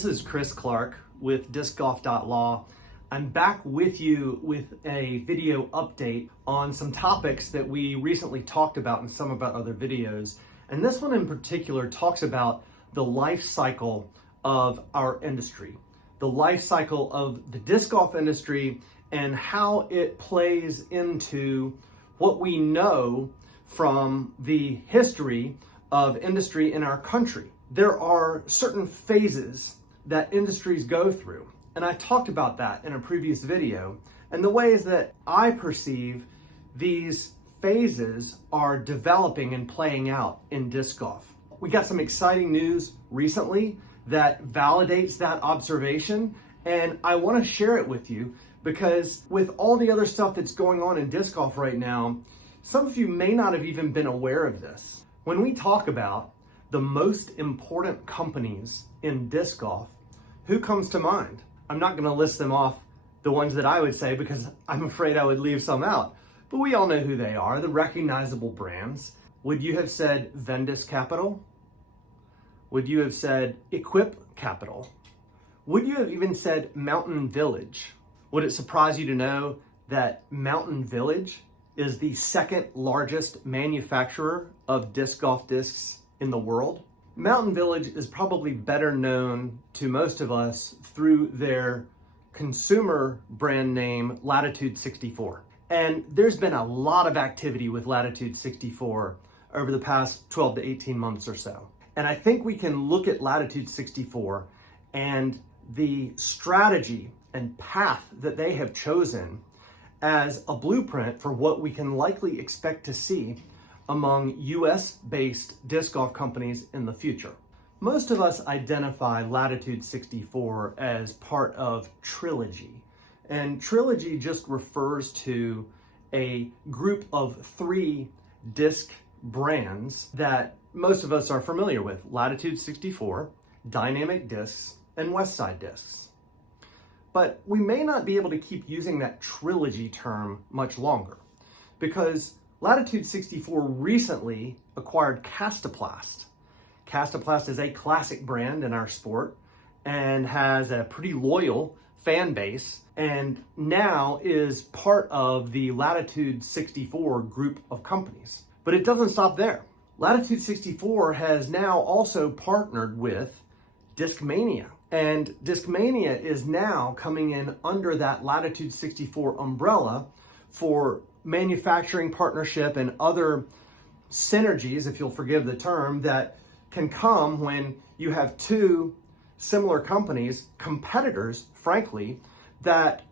This is Chris Clark with discgolf.law. I'm back with you with a video update on some topics that we recently talked about in some of our other videos. And this one in particular talks about the life cycle of our industry, the life cycle of the disc golf industry and how it plays into what we know from the history of industry in our country. There are certain phases that industries go through, and I talked about that in a previous video, and the ways that I perceive these phases are developing and playing out in disc golf. We got some exciting news recently that validates that observation, and I want to share it with you because with all the other stuff that's going on in disc golf right now, some of you may not have even been aware of this. When we talk about the most important companies in disc golf, who comes to mind? I'm not going to list them off, the ones that I would say, because I'm afraid I would leave some out. But we all know who they are, the recognizable brands. Would you have said Ventis Capital? Would you have said Equip Capital? Would you have even said Mountain Village? Would it surprise you to know that Mountain Village is the second largest manufacturer of disc golf discs in the world? Mountain Village is probably better known to most of us through their consumer brand name, Latitude 64. And there's been a lot of activity with Latitude 64 over the past 12 to 18 months or so. And I think we can look at Latitude 64 and the strategy and path that they have chosen as a blueprint for what we can likely expect to see among US-based disc golf companies in the future. Most of us identify Latitude 64 as part of Trilogy. And Trilogy just refers to a group of 3 disc brands that most of us are familiar with: Latitude 64, Dynamic Discs, and Westside Discs. But we may not be able to keep using that Trilogy term much longer because Latitude 64 recently acquired Kastaplast. Kastaplast is a classic brand in our sport and has a pretty loyal fan base, and now is part of the Latitude 64 group of companies. But it doesn't stop there. Latitude 64 has now also partnered with Discmania, and Discmania is now coming in under that Latitude 64 umbrella for manufacturing partnership and other synergies, if you'll forgive the term, that can come when you have 2 similar companies, competitors, frankly, that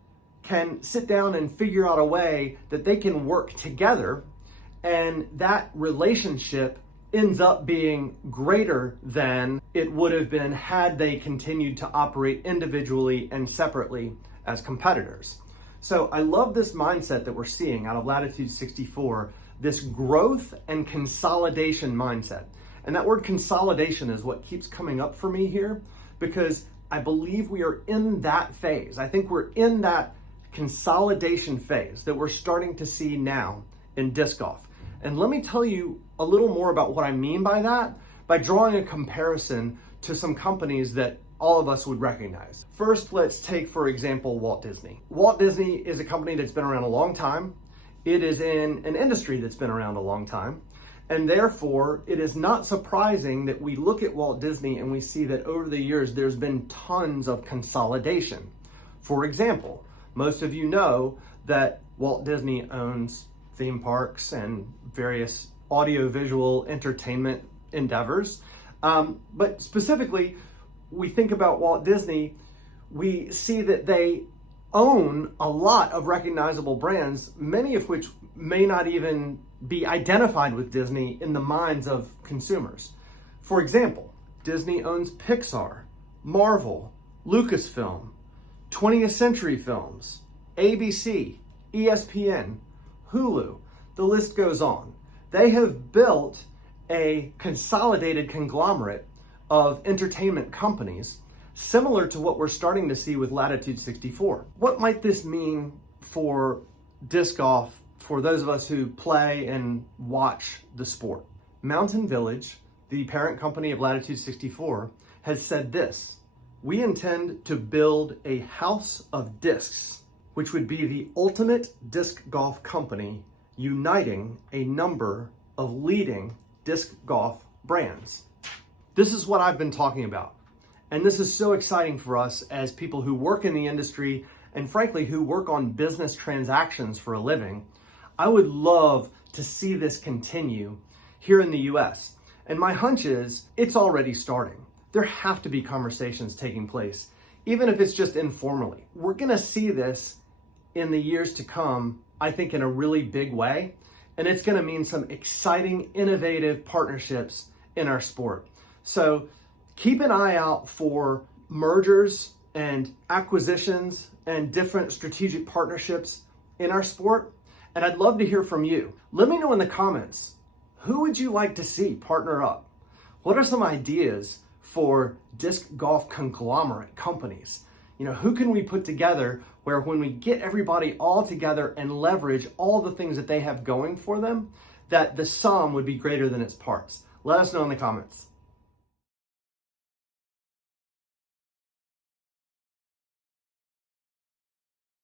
can sit down and figure out a way that they can work together, and that relationship ends up being greater than it would have been had they continued to operate individually and separately as competitors. So I love this mindset that we're seeing out of Latitude 64, this growth and consolidation mindset. And that word consolidation is what keeps coming up for me here, because I believe we are in that phase. I think we're in that consolidation phase that we're starting to see now in disc golf. And let me tell you a little more about what I mean by that by drawing a comparison to some companies that all of us would recognize. First, let's take, for example, Walt Disney. Walt Disney is a company that's been around a long time. It is in an industry that's been around a long time. And therefore, it is not surprising that we look at Walt Disney and we see that over the years, there's been tons of consolidation. For example, most of you know that Walt Disney owns theme parks and various audio-visual entertainment endeavors. But specifically, we think about Walt Disney, we see that they own a lot of recognizable brands, many of which may not even be identified with Disney in the minds of consumers. For example, Disney owns Pixar, Marvel, Lucasfilm, 20th Century Films, ABC, ESPN, Hulu, the list goes on. They have built a consolidated conglomerate of entertainment companies, similar to what we're starting to see with Latitude 64. What might this mean for disc golf for those of us who play and watch the sport? Mountain Village, the parent company of Latitude 64, has said this: we intend to build a house of discs, which would be the ultimate disc golf company, uniting a number of leading disc golf brands. This is what I've been talking about. And this is so exciting for us as people who work in the industry and frankly, who work on business transactions for a living. I would love to see this continue here in the US. And my hunch is it's already starting. There have to be conversations taking place, even if it's just informally. We're gonna see this in the years to come, I think in a really big way. And it's gonna mean some exciting, innovative partnerships in our sport. So keep an eye out for mergers and acquisitions and different strategic partnerships in our sport. And I'd love to hear from you. Let me know in the comments, who would you like to see partner up? What are some ideas for disc golf conglomerate companies? Who can we put together where when we get everybody all together and leverage all the things that they have going for them, that the sum would be greater than its parts? Let us know in the comments.